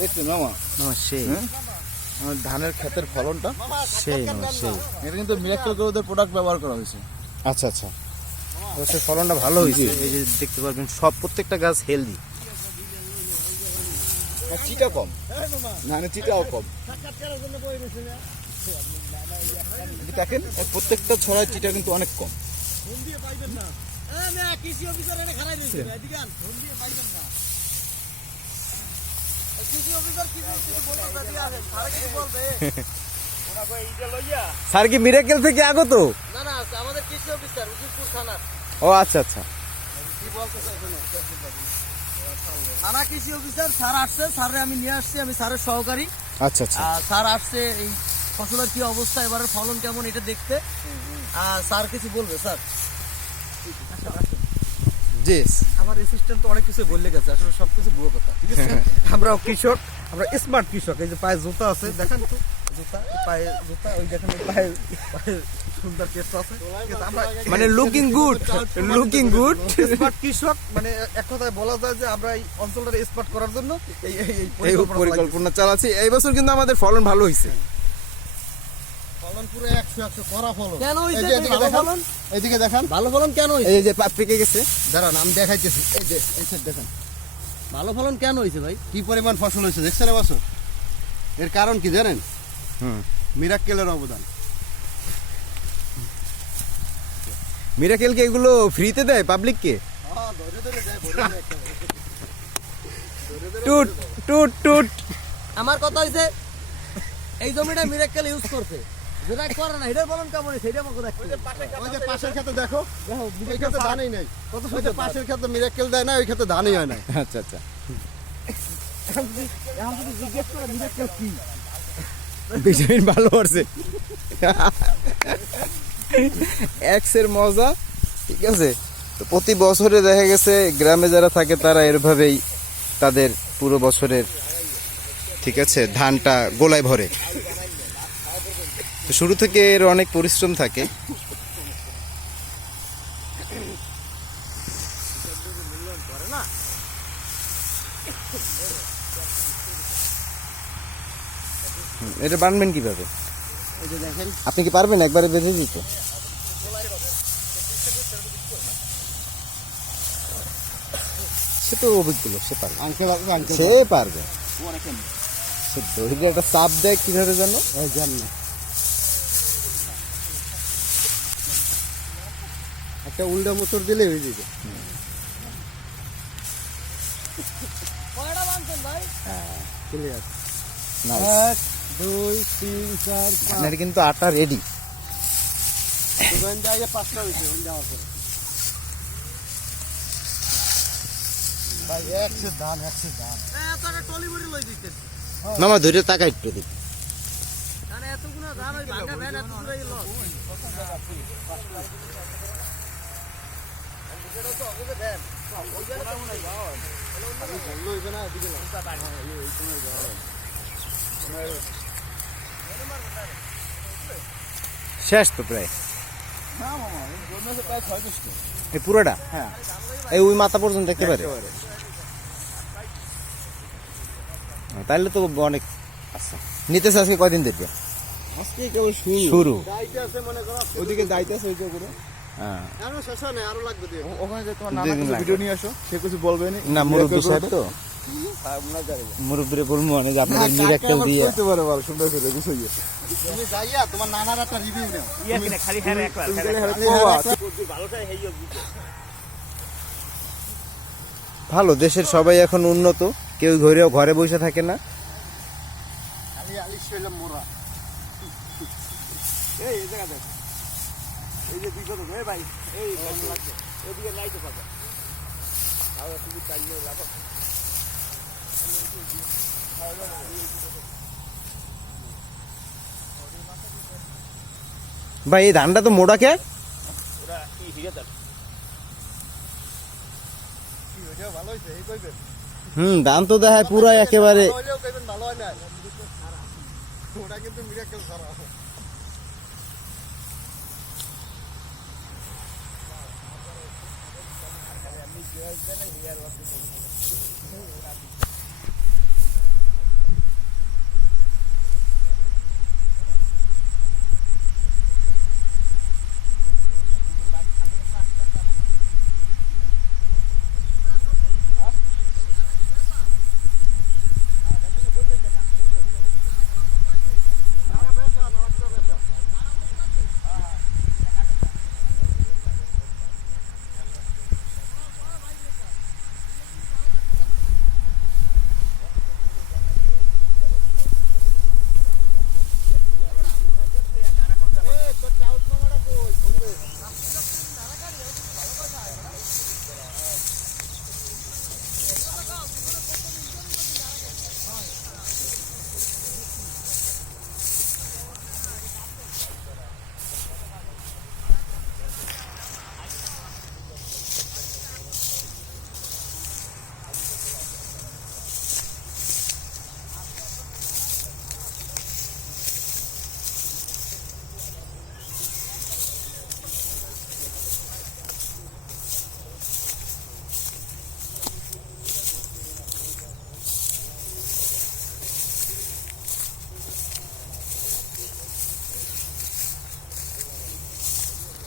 দেখছেন মামা সেই আমার ধানের ক্ষেতের ফলনটা সেই সেই এটা কিন্তু মিরাক্কেল গ্রোথের প্রোডাক্ট ব্যবহার করা হয়েছে। আচ্ছা আচ্ছা, অবশ্যই ফলনটা ভালো হয়েছে। এই যে দেখতে পারবেন সব প্রত্যেকটা গাছ হেলদি। চিটা কম, ধানের চিটাও কম। দেখেন প্রত্যেকটা ছড়ায় চিটা কিন্তু অনেক কম। স্যার কি মিরাক্কেল থেকে আগত? না না, আমাদের কৃষি অফিসার উজিরপুর থানা। ও আচ্ছা আচ্ছা, কি বলতেছে থানা কৃষি অফিসার স্যার আসছে, স্যারে আমি নিয়ে আসছি, আমি স্যারের সহকারী। আচ্ছা আচ্ছা, স্যার আসছে এই ফসলের কি অবস্থা, এবারে ফলন কেমন এটা দেখতে। স্যার কিছু বলবে স্যার? জি আমার অ্যাসিস্ট্যান্ট তো অনেক কিছু বললে গেছে, আসলে সবকিছু বুড়ো কথা, ঠিক আছে। আমরা কৃষক, আমরা স্মার্ট কৃষক। এই যে পায়ে জুতা আছে, দেখেন তো জুতা, পায়ে জুতা, ওই দেখেন পায়ে সুন্দর কেস আছে, আমরা মানে looking good, looking good smart কৃষক। মানে এক কথায় বলা যায় যে আমরা এই অঞ্চলটা স্মার্ট করার জন্য এই পরিকল্পনা চালাচ্ছি। এই বছর কিন্তু আমাদের ফলন ভালো হয়েছে। ফলন পুরো 100 করা ফলন। কেন হইছে ভালো ভালো ফলন? এইদিকে দেখেন ভালো ফলন কেন হইছে? এই যে পেকে গেছে, দাঁড়ান আমি দেখাইতেছি। এই যে এই সাইড দেখেন ভালো ফলন কেন হইছে ভাই? কি পরিমাণ ফসল হয়েছে দেখছেন এবছর। এর কারণ কি জানেন? মিরাক্কেলের অবদান। মিরাকেল কে এগুলো ফ্রিতে দেয় পাবলিক কে? টুট টুট টুট। আমার কথা হইছে এই জমিটা মিরাক্কেল ইউজ করতে, যেটা করে না এটার ফলন কেমন হইছে এটা আমাকে দেখতে। ওই যে পাশের ক্ষেত্রে দেখো, দেখো ওই ক্ষেত্রে ধানই নাই। ওই যে পাশের ক্ষেত্রে মিরাক্কেল দেয় না, ওই ক্ষেত্রে ধানই হয় না। আচ্ছা আচ্ছা, এখন যদি জিজ্ঞেস করে মিরাক্কেল কি, ভিটামিন ভালো আছে, এক্সের মজা, ঠিক আছে। তো প্রতি বছরে দেখা গেছে গ্রামে যারা থাকে তারা এরভাবেই তাদের পুরো বছরের, ঠিক আছে, ধানটা গোলায় ভরে। তো শুরু থেকে এর অনেক পরিশ্রম থাকে। এটা বানবেন কিভাবে? এই যে দেখেন আপনি কি পারবেন একবারে বেঁধে দিতে? সে তো অভিজ্ঞ, সে পারবে, সে পারবে। সে দড়িতে একটা চাপ দেয় কিভাবে জানো? জানি একটা উল্টা মোটর দিলে হয়ে যাবে। কয়টা বানছেন ভাই? ক্লিয়ার। 1 2 3 4 আপনার কিন্তু আটা রেডি। 5টা হয়েছে যাওয়ার পরে। ভাই 100 ধান। এতটা টলি বড়ি লই দিতেন, মামা ধরে টাকা একটু দিন। মানে এতগুলো ধান ওই ভাঙা ভ্যান এত দূরে গেল। শেষ তো প্রায়, না মামা জন্য প্রায় 6 এই পুরোটা। হ্যাঁ এই ওই মাথা পর্যন্ত দেখতে পারে, তাহলে তো অনেক। আচ্ছা, নিতেছে আজকে কয়দিন দেখবে? আজকে কেবল শুরু। দাইতে আছে মনে করো, ওইদিকে দাইতে আছে ওইটা করে। হ্যাঁ, আরো শেষ হয় না, আরো লাগবে দিয়ে। ওখানে যে তোমার দুই নানা দিন কিছু লাগবে। ভিডিও নিয়ে আসো, সে কিছু বলবে না মুরব্বী সাহেব তো, আমরা জানি না। মুরব্বীরে বলবো মানে যে আপনাদের মিরাক্কেল দিয়ে। করতে পারে ভালো সুন্দর করে গুছিয়ে। তুমি যাইয়া তোমার নানার একটা রিভিউ নাও। খালি হ্যাঁ একবার তুমি খালি হ্যাঁ ভালোটাই হেইও বুঝছো। ভালো, দেশের সবাই এখন উন্নত, কেউ ঘরে বসে থাকে না। খালি আলিশ হইলাম মোরা। এই জায়গা দেখ, এই যে দিকে তো ভাই এই লাগছে এদিকে লাইটও পাবে। আর তুমি চালিয়ে লাগো। ভাই এই ধানটা তো মোটা কে? ওরা কি হিরে দাও কি হইলো ভালো হইছে এই কইবেন? ধান তো দেখায় পুরো একেবারে। ভালো হইলেও কইবেন ভালো হয় না, ওটা কিন্তু মিরাক্কেল ছাড়া। আমি